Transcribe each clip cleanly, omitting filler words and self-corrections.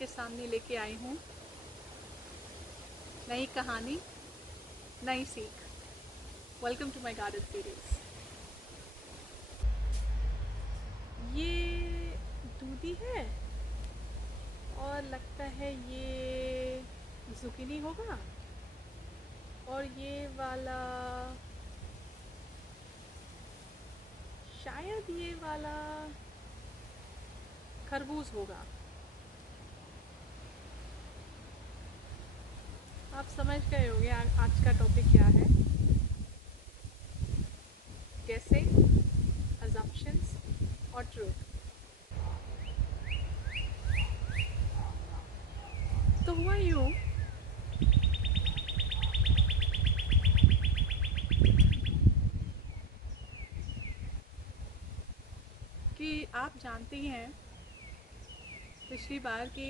आपके सामने लेके आई हूँ नई कहानी, नई सीख। Welcome to my garden series. ये दूधी है और लगता है ये जुकीनी होगा, और ये वाला शायद ये वाला खरबूज होगा। आप समझ गए होंगे आज का टॉपिक क्या है। गेसिंग, assumptions और ट्रूथ। तो हुआ यूँ कि आप जानते ही हैं पिछली बार कि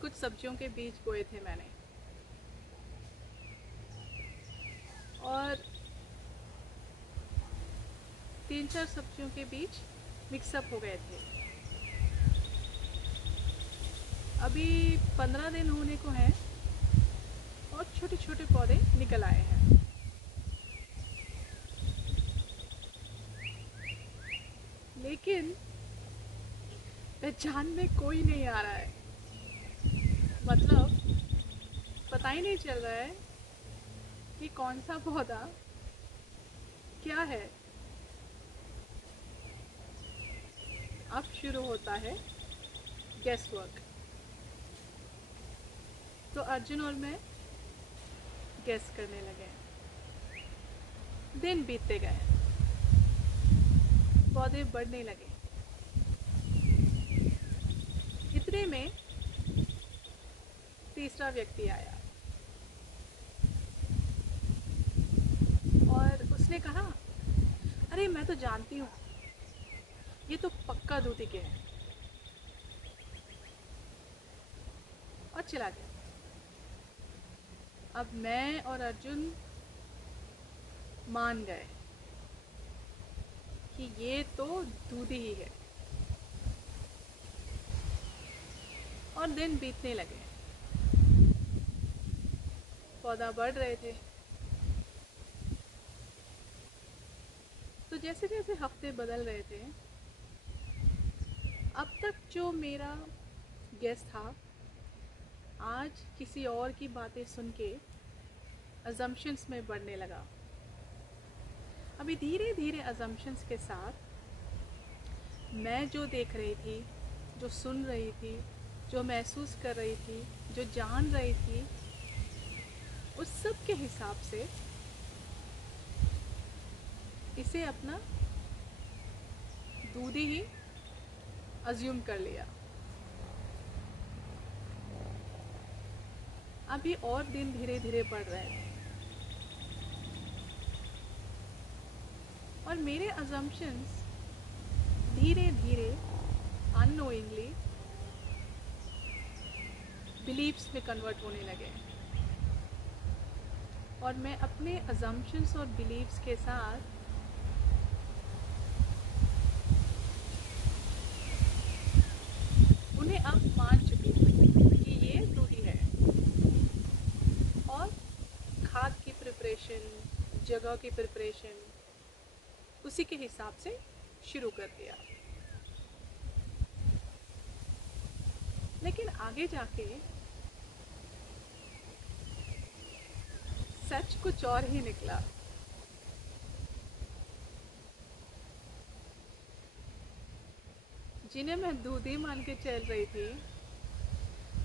कुछ सब्जियों के बीज बोए थे मैंने, और 3-4 सब्जियों के बीज मिक्सअप हो गए थे। अभी 15 दिन होने को हैं और छोटे छोटे पौधे निकल आए हैं। लेकिन पहचान में कोई नहीं आ रहा है। मतलब पता ही नहीं चल रहा है कि कौन सा पौधा क्या है। अब शुरू होता है गेस वर्क। तो अर्जुन और मैं गेस करने लगे। दिन बीतते गए, पौधे बढ़ने लगे। इतने में तीसरा व्यक्ति आया और उसने कहा, अरे मैं तो जानती हूँ, ये तो पक्का दूधी के हैं, और चला गया। अब मैं और अर्जुन मान गए कि ये तो दूधी ही है, और दिन बीतने लगे। पौधा बढ़ रहे थे। तो जैसे जैसे हफ्ते बदल रहे थे, अब तक जो मेरा गेस था, आज किसी और की बातें सुन के अजम्पशंस में बढ़ने लगा। अभी धीरे धीरे अजम्पशंस के साथ मैं जो देख रही थी, जो सुन रही थी, जो महसूस कर रही थी, जो जान रही थी, उस सब के हिसाब से इसे अपना दूधी ही अज्यूम कर लिया। अभी और दिन धीरे धीरे बढ़ रहे थे, और मेरे अजम्पशंस धीरे धीरे अननोइंगली बिलीव्स में कन्वर्ट होने लगे। और मैं अपने अजम्पशंस और बिलीव्स के साथ उन्हें अब मान चुकी थी कि ये दूधी है। और खाद की प्रिपरेशन, जगह की प्रिपरेशन उसी के हिसाब से शुरू कर दिया। लेकिन आगे जाके सच कुछ और ही निकला। जिन्हें मैं दूधी मान के चल रही थी,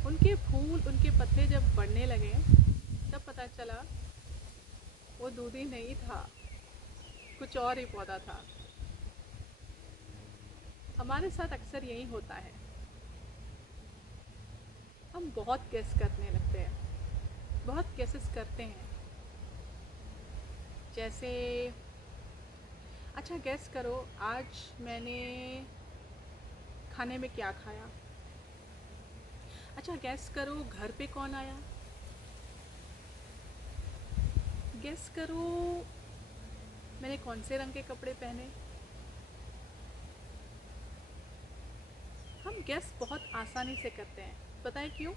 उनके फूल, उनके पत्ते जब बढ़ने लगे, तब पता चला वो दूधी नहीं था, कुछ और ही पौधा था। हमारे साथ अक्सर यही होता है, हम बहुत गेस करने लगते हैं, बहुत गेसेस करते हैं। जैसे, अच्छा गेस करो आज मैंने खाने में क्या खाया। अच्छा गेस करो घर पे कौन आया। गेस करो मैंने कौन से रंग के कपड़े पहने। हम गैस बहुत आसानी से करते हैं, पता है क्यों?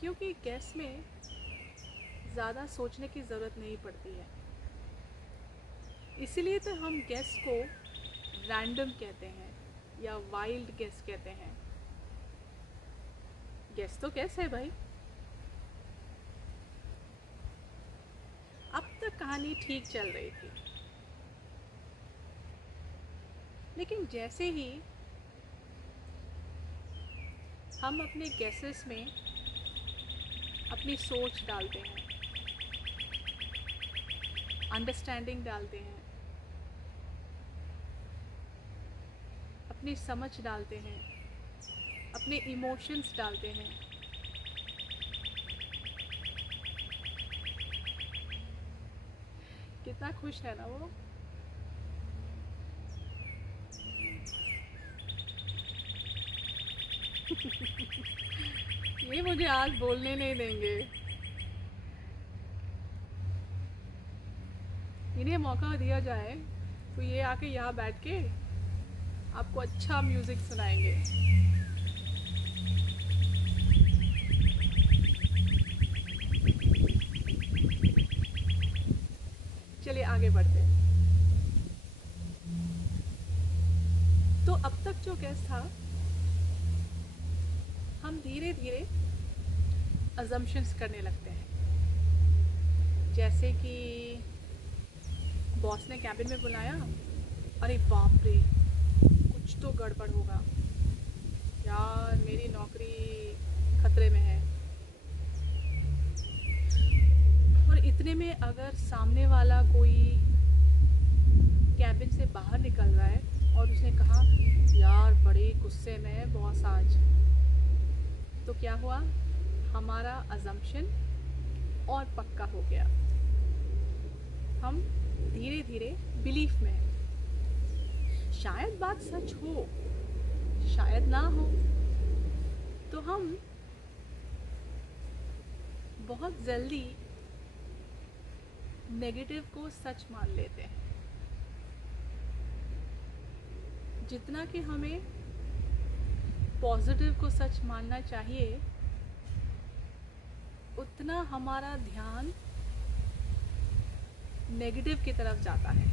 क्योंकि गैस में ज़्यादा सोचने की ज़रूरत नहीं पड़ती है। इसीलिए तो हम गैस को रैंडम कहते हैं या वाइल्ड गैस कहते हैं। गैस तो गैस है भाई। अब तक कहानी ठीक चल रही थी, लेकिन जैसे ही हम अपने गैसेस में अपनी सोच डालते हैं, अंडरस्टैंडिंग डालते हैं, अपनी समझ डालते हैं, अपने इमोशंस डालते हैं, कितना खुश है ना वो। ये मुझे आज बोलने नहीं देंगे। इन्हें मौका दिया जाए तो ये आके यहाँ बैठ के आपको अच्छा म्यूज़िक सुनाएंगे। चलिए आगे बढ़ते हैं। तो अब तक जो गैस था, हम धीरे धीरे अजम्पशंस करने लगते हैं। जैसे कि बॉस ने कैबिन में बुलाया, अरे बाप रे कुछ तो गड़बड़ होगा यार, मेरी नौकरी खतरे में है। और इतने में अगर सामने वाला कोई कैबिन से बाहर निकल रहा है और उसने कहा यार बड़े गुस्से में है बॉस आज, तो क्या हुआ, हमारा अजम्पशन और पक्का हो गया। हम धीरे धीरे बिलीफ में हैं। शायद बात सच हो, शायद ना हो, तो हम बहुत जल्दी नेगेटिव को सच मान लेते हैं। जितना कि हमें पॉजिटिव को सच मानना चाहिए, उतना हमारा ध्यान नेगेटिव की तरफ जाता है।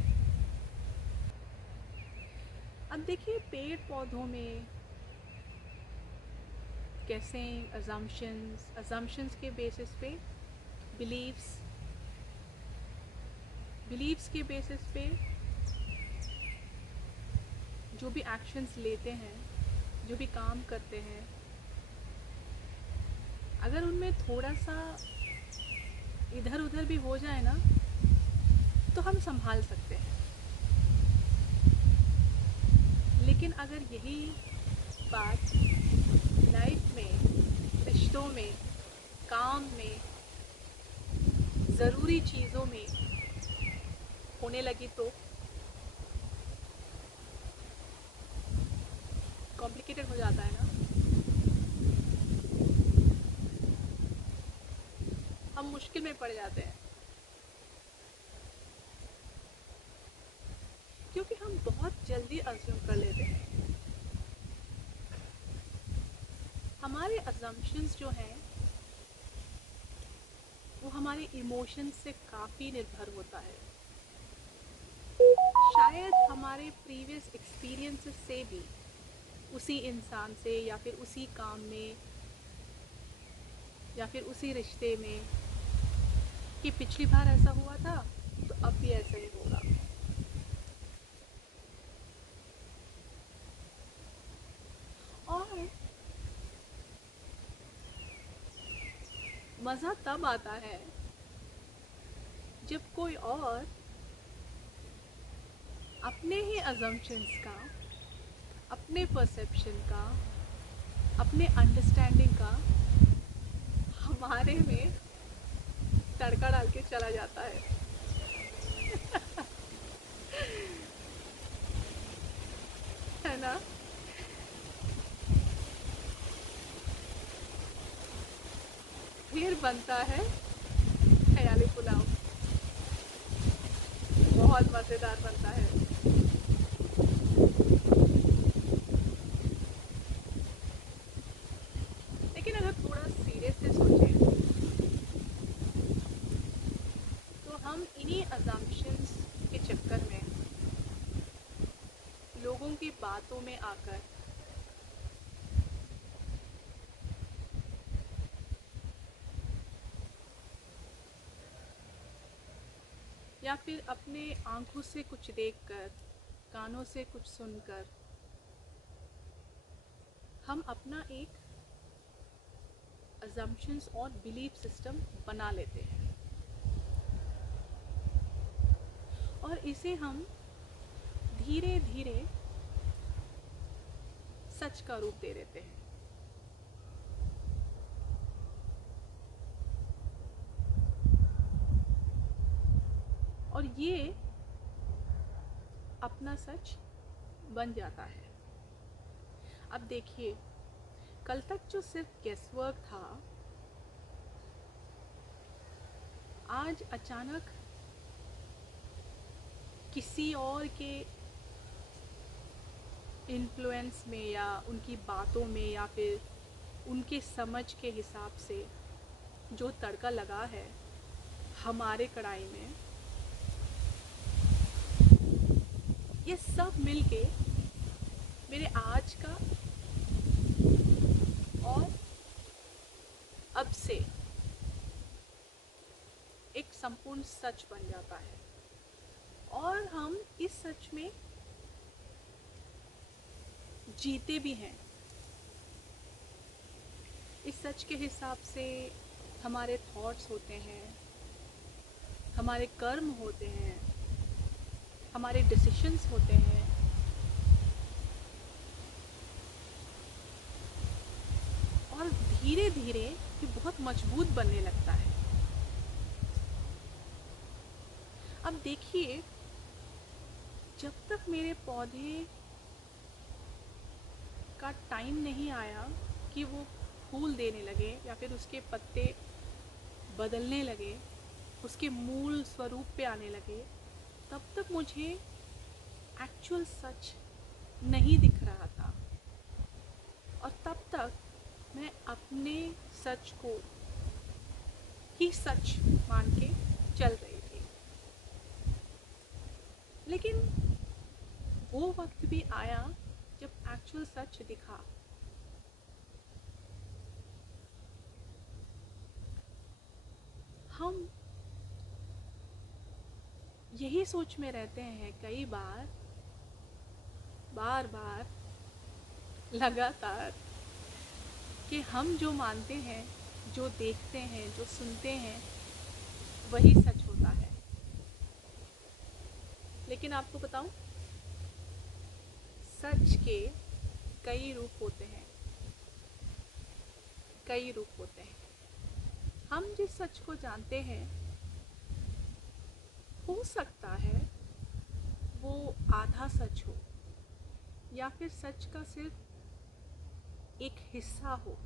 अब देखिए पेड़ पौधों में कैसे अजम्पशंस के बेसिस पे बिलीव्स के बेसिस पे जो भी एक्शंस लेते हैं, जो भी काम करते हैं, अगर उनमें थोड़ा सा इधर उधर भी हो जाए ना, तो हम संभाल सकते हैं। लेकिन अगर यही बात लाइफ में, रिश्तों में, काम में, ज़रूरी चीज़ों में होने लगी तो कॉम्प्लिकेटेड हो जाता है ना। हम मुश्किल में पड़ जाते हैं, क्योंकि हम बहुत जल्दी अज्यूम कर लेते हैं। हमारे अजम्पशंस जो हैं वो हमारे इमोशंस से काफ़ी निर्भर होता है। शायद हमारे प्रीवियस एक्सपीरियंसेस से भी, उसी इंसान से या फिर उसी काम में या फिर उसी रिश्ते में, कि पिछली बार ऐसा हुआ था तो अब भी ऐसा ही होगा। और मज़ा तब आता है जब कोई और अपने ही अजम्पशंस का, अपने परसेप्शन का, अपने अंडरस्टैंडिंग का हमारे में तड़का डाल के चला जाता है। है ना? फिर बनता है ख्याली पुलाव, बहुत मज़ेदार बनता है। अजम्पशंस के चक्कर में, लोगों की बातों में आकर या फिर अपने आंखों से कुछ देखकर, कानों से कुछ सुनकर हम अपना एक अजम्पशंस और बिलीफ सिस्टम बना लेते हैं और इसे हम धीरे धीरे सच का रूप दे देते हैं। और ये अपना सच बन जाता है। अब देखिए, कल तक जो सिर्फ गेस वर्क था, आज अचानक किसी और के इन्फ्लुएंस में या उनकी बातों में या फिर उनके समझ के हिसाब से जो तड़का लगा है हमारे कढ़ाई में, ये सब मिलके मेरे आज का और अब से एक संपूर्ण सच बन जाता है। और हम इस सच में जीते भी हैं। इस सच के हिसाब से हमारे थॉट्स होते हैं, हमारे कर्म होते हैं, हमारे डिसीजंस होते हैं। और धीरे धीरे ये बहुत मजबूत बनने लगता है। अब देखिए, जब तक मेरे पौधे का टाइम नहीं आया कि वो फूल देने लगे या फिर उसके पत्ते बदलने लगे, उसके मूल स्वरूप पे आने लगे, तब तक मुझे एक्चुअल सच नहीं दिख रहा था। और तब तक मैं अपने सच को ही सच मान के चल रही थी। लेकिन वो वक्त भी आया जब एक्चुअल सच दिखा। हम यही सोच में रहते हैं कई बार, बार बार, लगातार, कि हम जो मानते हैं, जो देखते हैं, जो सुनते हैं, वही सच होता है। लेकिन आपको बताऊं, सच के कई रूप होते हैं, कई रूप होते हैं। हम जिस सच को जानते हैं, हो सकता है वो आधा सच हो या फिर सच का सिर्फ एक हिस्सा हो।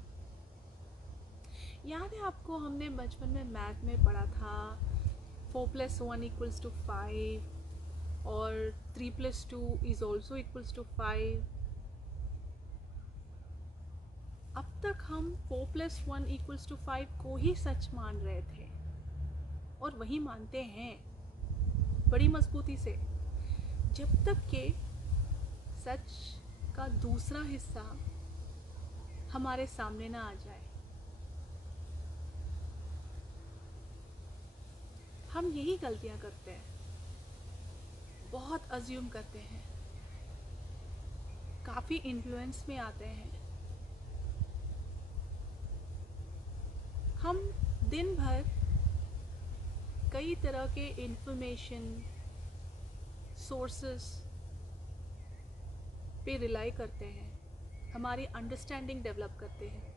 याद है आपको, हमने बचपन में मैथ में पढ़ा था 4+1 = 5 और 3+2 is also equals to 5। अब तक हम 4+1 = 5 को ही सच मान रहे थे और वही मानते हैं बड़ी मजबूती से, जब तक कि सच का दूसरा हिस्सा हमारे सामने ना आ जाए। हम यही गलतियां करते हैं, बहुत अज्यूम करते हैं, काफ़ी इन्फ्लुएंस में आते हैं। हम दिन भर कई तरह के इंफॉर्मेशन सोर्सेस पे रिलाई करते हैं, हमारी अंडरस्टैंडिंग डेवलप करते हैं,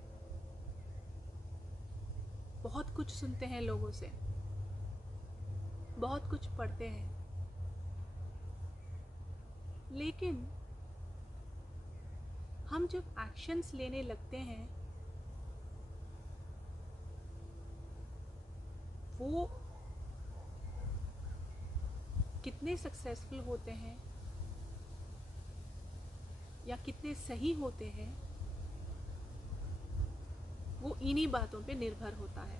बहुत कुछ सुनते हैं लोगों से, बहुत कुछ पढ़ते हैं। लेकिन हम जब एक्शंस लेने लगते हैं, वो कितने सक्सेसफुल होते हैं या कितने सही होते हैं, वो इन्हीं बातों पे निर्भर होता है।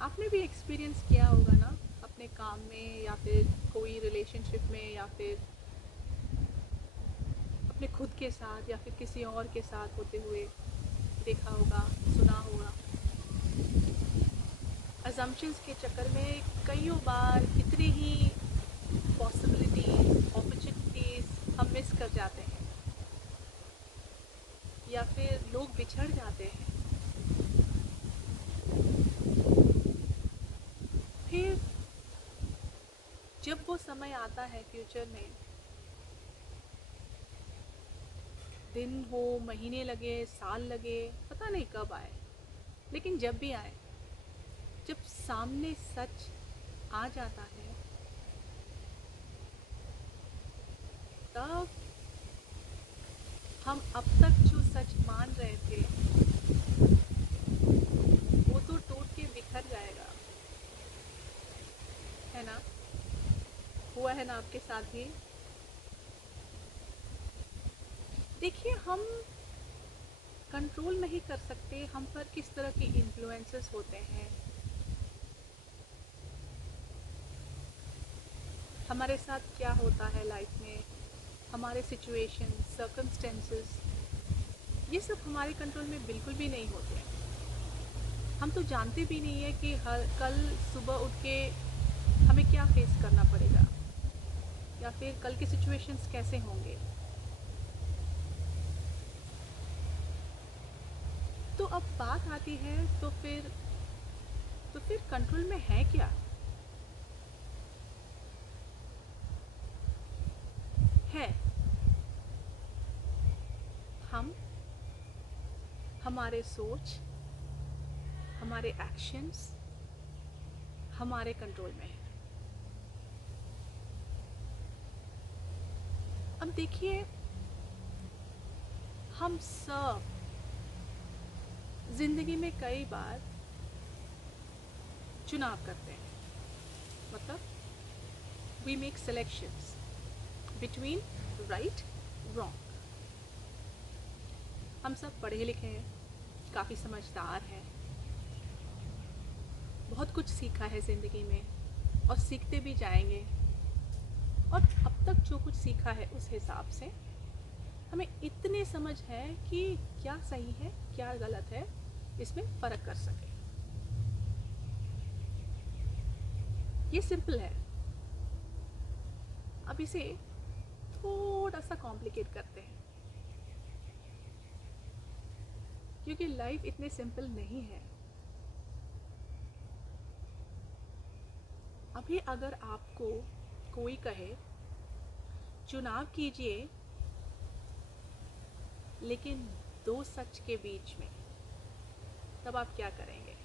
आपने भी एक्सपीरियंस किया होगा ना, अपने काम में या फिर कोई रिलेशनशिप में या फिर अपने खुद के साथ या फिर किसी और के साथ होते हुए देखा होगा, सुना होगा। अजम्पशंस के चक्कर में कईयों बार कितनी ही पॉसिबिलिटीज, अपॉर्चुनिटीज़ हम मिस कर जाते हैं या फिर लोग बिछड़ जाते हैं। फिर जब वो समय आता है फ्यूचर में, दिन हो, महीने लगे, साल लगे, पता नहीं कब आए, लेकिन जब भी आए, जब सामने सच आ जाता है, तब हम अब तक जो सच मान रहे थे वो तो टूट के बिखर जाएगा, है ना? हुआ है ना आपके साथ भी? देखिए, हम कंट्रोल नहीं कर सकते हम पर किस तरह के इन्फ्लुएंसेस होते हैं, हमारे साथ क्या होता है लाइफ में, हमारे सिचुएशन, सर्कमस्टेंसेस, ये सब हमारे कंट्रोल में बिल्कुल भी नहीं होते। हम तो जानते भी नहीं है कि हर कल सुबह उठ के हमें क्या फेस करना पड़ेगा या फिर कल के सिचुएशंस कैसे होंगे। तो अब बात आती है, तो फिर कंट्रोल में है क्या? है हम, हमारे सोच, हमारे एक्शंस हमारे कंट्रोल में है। अब देखिए, हम सब जिंदगी में कई बार चुनाव करते हैं, मतलब we make selections between right, wrong. हम सब पढ़े लिखे हैं, काफ़ी समझदार हैं, बहुत कुछ सीखा है ज़िंदगी में और सीखते भी जाएंगे। और अब तक जो कुछ सीखा है उस हिसाब से हमें इतने समझ है कि क्या सही है क्या गलत है, इसमें फ़र्क कर सके। ये सिंपल है। अब इसे थोड़ा सा कॉम्प्लिकेट करते हैं, क्योंकि लाइफ इतने सिंपल नहीं है। अभी अगर आपको कोई कहे चुनाव कीजिए लेकिन दो सच के बीच में, तब आप क्या करेंगे?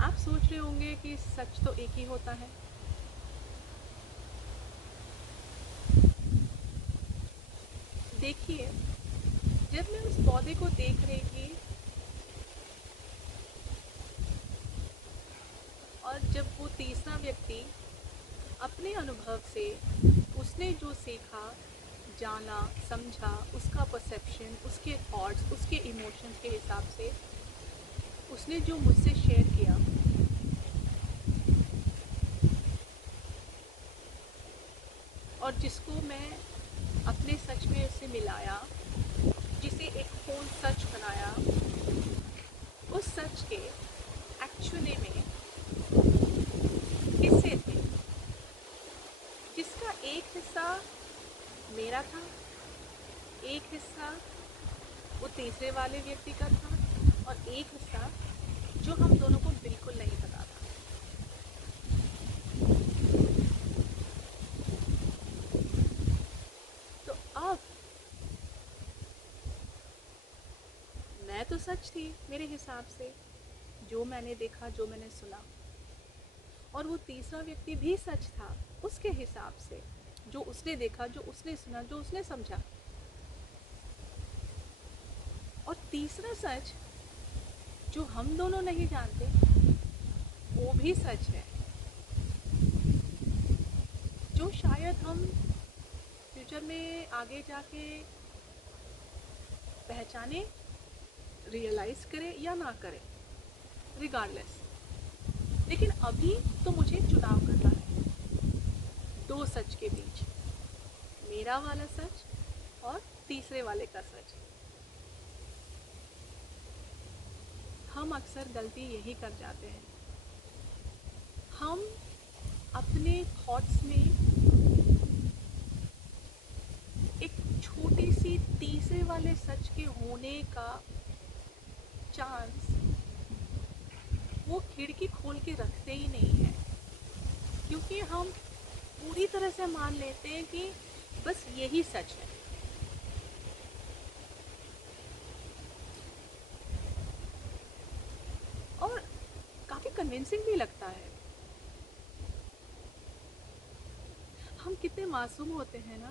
आप सोच रहे होंगे कि सच तो एक ही होता है। देखिए, जब मैं उस पौधे को देख रही थी और जब वो तीसरा व्यक्ति अपने अनुभव से उसने जो सीखा, जाना, समझा, उसका परसेप्शन, उसके थॉट्स, उसके इमोशंस के हिसाब से उसने जो मुझसे शेयर किया, और जिसको मैं अपने सच में उससे मिलाया, जिसे एक होल सच बनाया, उस सच के एक्चुअली में हिस्से थे, जिसका एक हिस्सा मेरा था, एक हिस्सा वो तीसरे वाले व्यक्ति का था और एक हिस्सा जो हम दोनों को बिल्कुल नहीं पता था। तो अब मैं तो सच थी मेरे हिसाब से, जो मैंने देखा, जो मैंने सुना, और वो तीसरा व्यक्ति भी सच था उसके हिसाब से, जो उसने देखा, जो उसने सुना, जो उसने समझा। और तीसरा सच जो हम दोनों नहीं जानते, वो भी सच है, जो शायद हम फ्यूचर में आगे जाके पहचाने रियलाइज़ करे या ना करे, रिगार्डलेस, लेकिन अभी तो मुझे चुनाव करना है दो सच के बीच, मेरा वाला सच और तीसरे वाले का सच। हम अक्सर गलती यही कर जाते हैं, हम अपने थॉट्स में एक छोटी सी तीसरे वाले सच के होने का चांस वो खिड़की खोल के रखते ही नहीं है, क्योंकि हम पूरी तरह से मान लेते हैं कि बस यही सच है। और काफ़ी कन्विंसिंग भी लगता है। हम कितने मासूम होते हैं ना।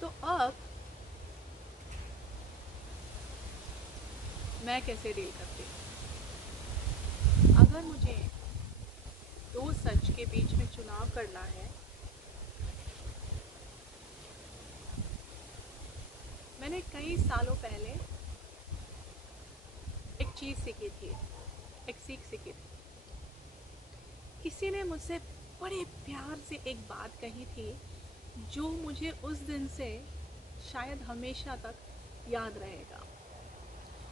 तो अब मैं कैसे डील करती हूँ? अगर मुझे दो सच के बीच में चुनाव करना है, मैंने कई सालों पहले एक चीज़ सीखी थी, एक सीख सीखी थी। किसी ने मुझसे बड़े प्यार से एक बात कही थी जो मुझे उस दिन से शायद हमेशा तक याद रहेगा।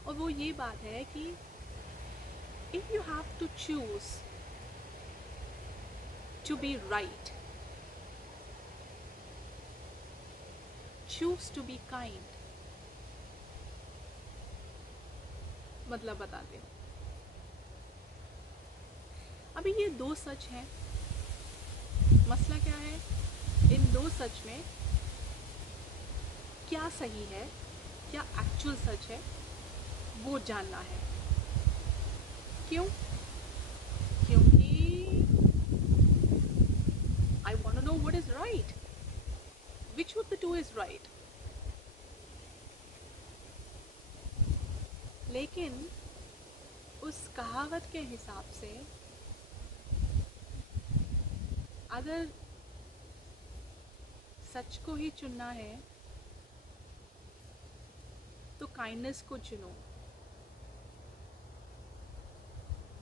और वो ये बात है कि if you have to choose to be right, choose to be kind. मतलब बताते हो, अभी ये दो सच हैं। मसला क्या है, इन दो सच में क्या सही है, क्या एक्चुअल सच है, वो जानना है। क्यों? क्योंकि I want to know what is right, which of the two is right. लेकिन उस कहावत के हिसाब से अगर सच को ही चुनना है तो काइंडनेस को चुनो,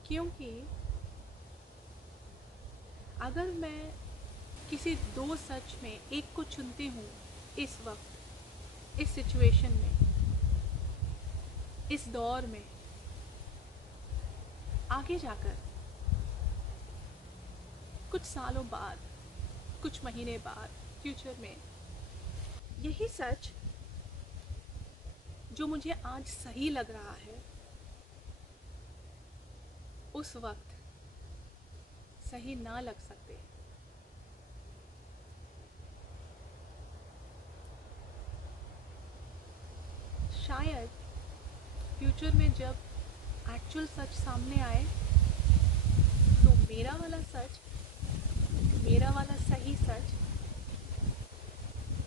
क्योंकि अगर मैं किसी दो सच में एक को चुनती हूँ इस वक्त, इस सिचुएशन में, इस दौर में, आगे जाकर कुछ सालों बाद, कुछ महीने बाद, फ्यूचर में यही सच जो मुझे आज सही लग रहा है उस वक्त सही ना लग सकते। शायद फ्यूचर में जब एक्चुअल सच सामने आए तो मेरा वाला सच, मेरा वाला सही सच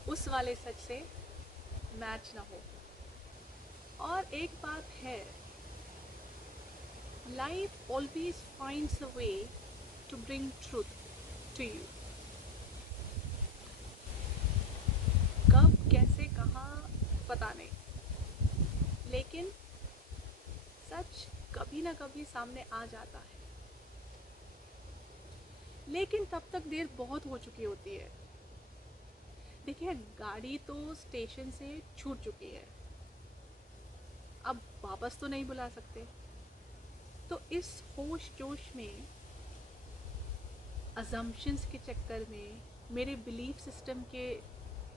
उस वाले सच से मैच ना हो। और एक बात है, life always finds a way to bring truth to you. कब, कैसे, कहाँ, पता नहीं, लेकिन सच कभी ना कभी सामने आ जाता है। लेकिन तब तक देर बहुत हो चुकी होती है। देखिए, गाड़ी तो स्टेशन से छूट चुकी है, अब वापस तो नहीं बुला सकते। तो इस होश जोश में, अजम्पशंस के चक्कर में, मेरे बिलीफ सिस्टम के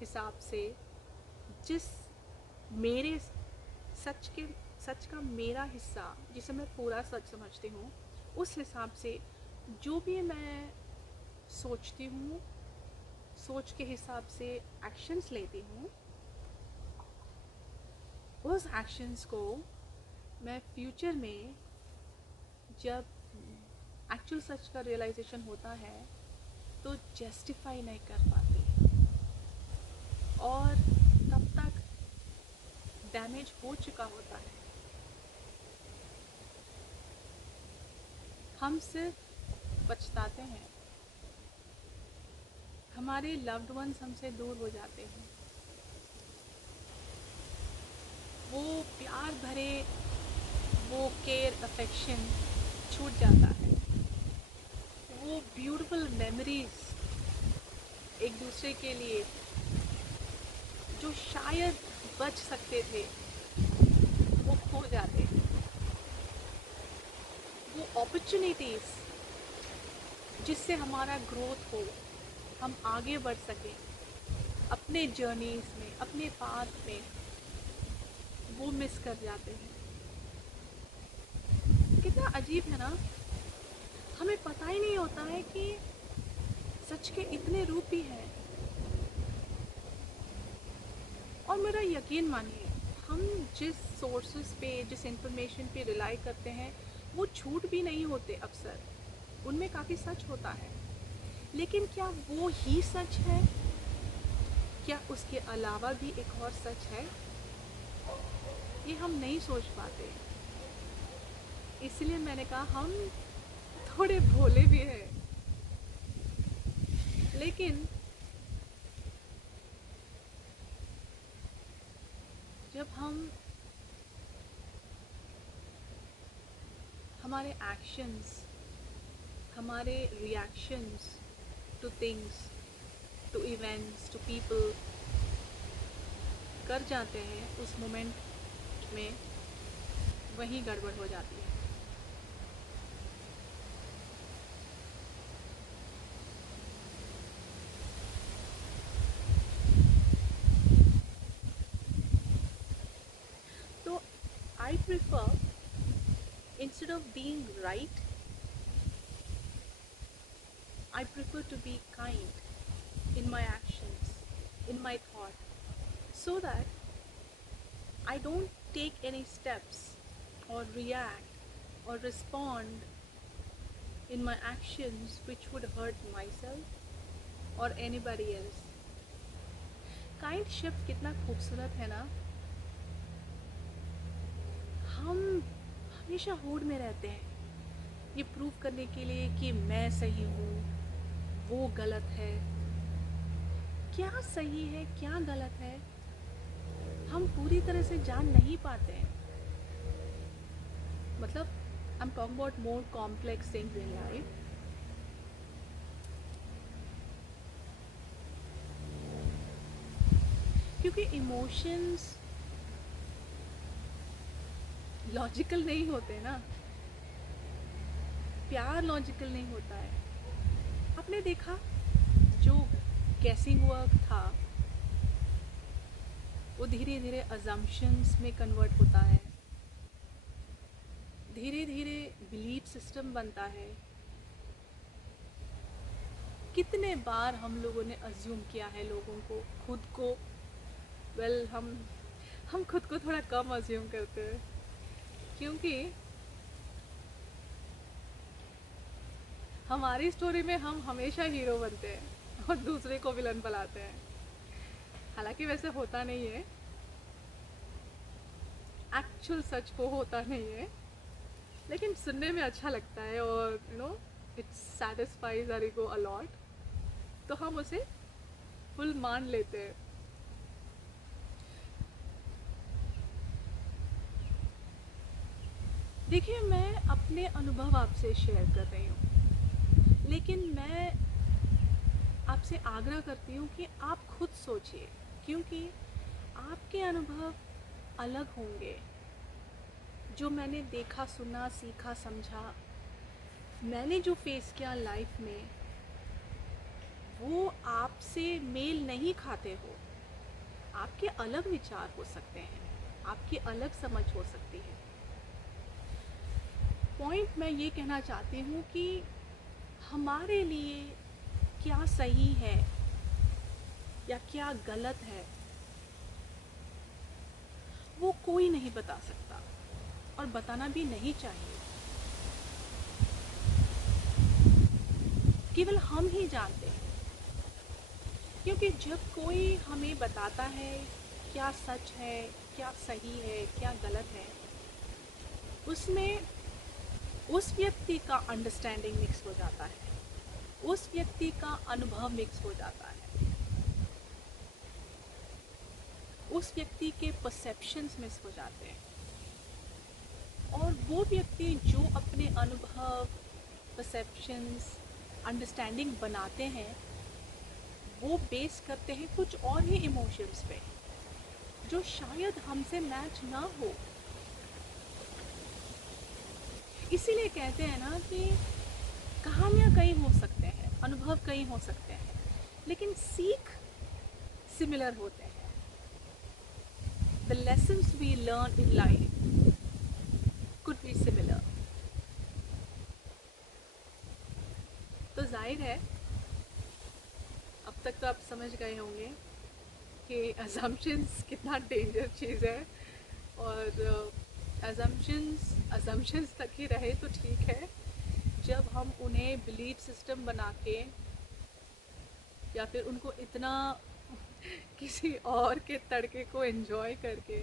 हिसाब से, जिस मेरे सच के सच का मेरा हिस्सा जिसे मैं पूरा सच समझती हूँ, उस हिसाब से जो भी मैं सोचती हूँ, सोच के हिसाब से एक्शंस लेती हूँ, उस एक्शंस को मैं फ्यूचर में जब एक्चुअल सच का रियलाइजेशन होता है तो जस्टिफाई नहीं कर पाती, और तब तक डैमेज हो चुका होता है। हम सिर्फ पछताते हैं, हम हमारे लव्ड वंस हमसे दूर हो जाते हैं, वो प्यार भरे, वो केयर अफेक्शन छूट जाता है, वो ब्यूटीफुल मेमोरीज एक दूसरे के लिए जो शायद बच सकते थे वो खो जाते हैं, वो अपॉर्चुनिटीज़ जिससे हमारा ग्रोथ हो, हम आगे बढ़ सकें अपने जर्नीज में, अपने पाथ में, वो मिस कर जाते हैं। कितना अजीब है ना, हमें पता ही नहीं होता है कि सच के इतने रूप भी हैं। और मेरा यकीन मानिए, हम जिस सोर्सेस पे, जिस इंफॉर्मेशन पे रिलाई करते हैं वो झूठ भी नहीं होते, अक्सर उनमें काफ़ी सच होता है। लेकिन क्या वो ही सच है? क्या उसके अलावा भी एक और सच है? ये हम नहीं सोच पाते। इसलिए मैंने कहा हम थोड़े भोले भी हैं, लेकिन जब हम हमारे एक्शंस, हमारे reactions to things, to events, to people कर जाते हैं, उस मोमेंट में वही गड़बड़ हो जाती है। तो I prefer, instead of being right, I prefer to be kind in my actions, in my thought, so that I don't take any steps or react or respond in my actions which would hurt myself or anybody else. Kind शब्द कितना खूबसूरत है ना। हम हमेशा होड़ में रहते हैं ये प्रूव करने के लिए कि मैं सही हूँ, वो गलत है। क्या सही है, क्या गलत है, हम पूरी तरह से जान नहीं पाते हैं। मतलब I am talking about more complex things in life. क्योंकि इमोशंस लॉजिकल नहीं होते ना, प्यार लॉजिकल नहीं होता है। आपने देखा जो गेसिंग वर्क था वो धीरे धीरे अजम्पशंस में कन्वर्ट होता है, धीरे धीरे बिलीफ सिस्टम बनता है। कितने बार हम लोगों ने अज्यूम किया है लोगों को, खुद को। हम खुद को थोड़ा कम अज्यूम करते हैं, क्योंकि हमारी स्टोरी में हम हमेशा हीरो बनते हैं और दूसरे को विलन बनाते हैं। हालांकि वैसे होता नहीं है, एक्चुअल सच वो होता नहीं है, लेकिन सुनने में अच्छा लगता है और it satisfies our ego a lot, तो हम उसे फुल मान लेते हैं। देखिए, मैं अपने अनुभव आपसे शेयर कर रही हूँ, लेकिन मैं आपसे आग्रह करती हूँ कि आप खुद सोचिए, क्योंकि आपके अनुभव अलग होंगे। जो मैंने देखा, सुना, सीखा, समझा, मैंने जो फेस किया लाइफ में, वो आपसे मेल नहीं खाते हो। आपके अलग विचार हो सकते हैं, आपकी अलग समझ हो सकती है। पॉइंट मैं ये कहना चाहती हूँ कि हमारे लिए क्या सही है या क्या गलत है वो कोई नहीं बता सकता, और बताना भी नहीं चाहिए। केवल हम ही जानते हैं, क्योंकि जब कोई हमें बताता है क्या सच है, क्या सही है, क्या गलत है, उसमें उस व्यक्ति का अंडरस्टैंडिंग मिक्स हो जाता है। उस व्यक्ति का अनुभव मिक्स हो जाता है, उस व्यक्ति के परसेप्शंस मिस हो जाते हैं, और वो व्यक्ति जो अपने अनुभव, परसेप्शंस, अंडरस्टैंडिंग बनाते हैं वो बेस करते हैं कुछ और ही इमोशंस पे जो शायद हमसे मैच ना हो। इसीलिए कहते हैं ना कि कहानियाँ कई हो सकते हैं, अनुभव कई हो सकते हैं, लेकिन सीख सिमिलर होते हैं। The lessons we learn in life could be similar। तो जाहिर है अब तक तो आप समझ गए होंगे कि assumptions कितना डेंजर चीज़ है, और assumptions तक ही रहे तो ठीक है, जब हम उन्हें बिलीफ सिस्टम बना के या फिर उनको इतना किसी और के तड़के को एंजॉय करके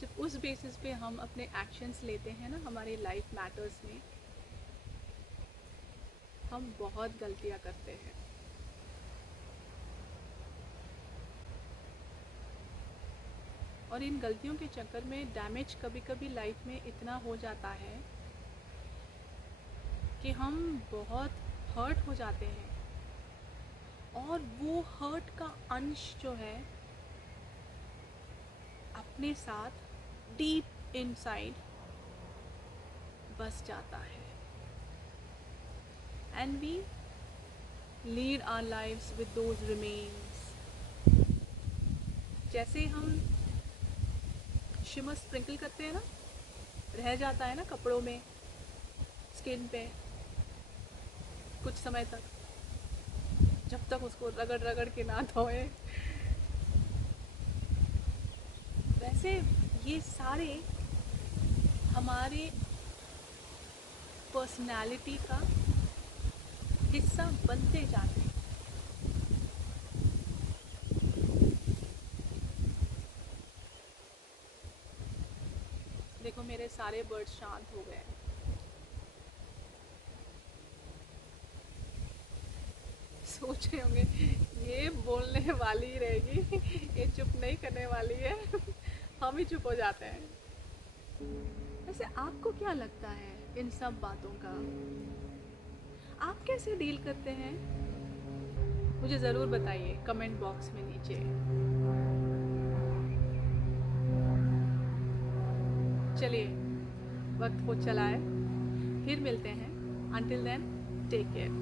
जब उस बेसिस पे हम अपने एक्शंस लेते हैं ना हमारे लाइफ मैटर्स में, हम बहुत गलतियाँ करते हैं। और इन गलतियों के चक्कर में डैमेज कभी कभी लाइफ में इतना हो जाता है कि हम बहुत हर्ट हो जाते हैं, और वो हर्ट का अंश जो है अपने साथ डीप इनसाइड बस जाता है, and we lead our lives with those remains. जैसे हम शिमर स्प्रिंकल करते हैं ना, रह जाता है ना कपड़ों में, स्किन पे कुछ समय तक, जब तक उसको रगड़ रगड़ के ना धोए। वैसे ये सारे हमारे पर्सनालिटी का हिस्सा बनते जाते हैं। देखो मेरे सारे बर्ड शांत हो गए। सोच रहे होंगे ये बोलने वाली ही रहेगी, ये चुप नहीं करने वाली है। हम ही चुप हो जाते हैं। वैसे आपको क्या लगता है इन सब बातों का? आप कैसे डील करते हैं? मुझे ज़रूर बताइए कमेंट बॉक्स में नीचे। चलिए वक्त हो चला है, फिर मिलते हैं। Until then, take care.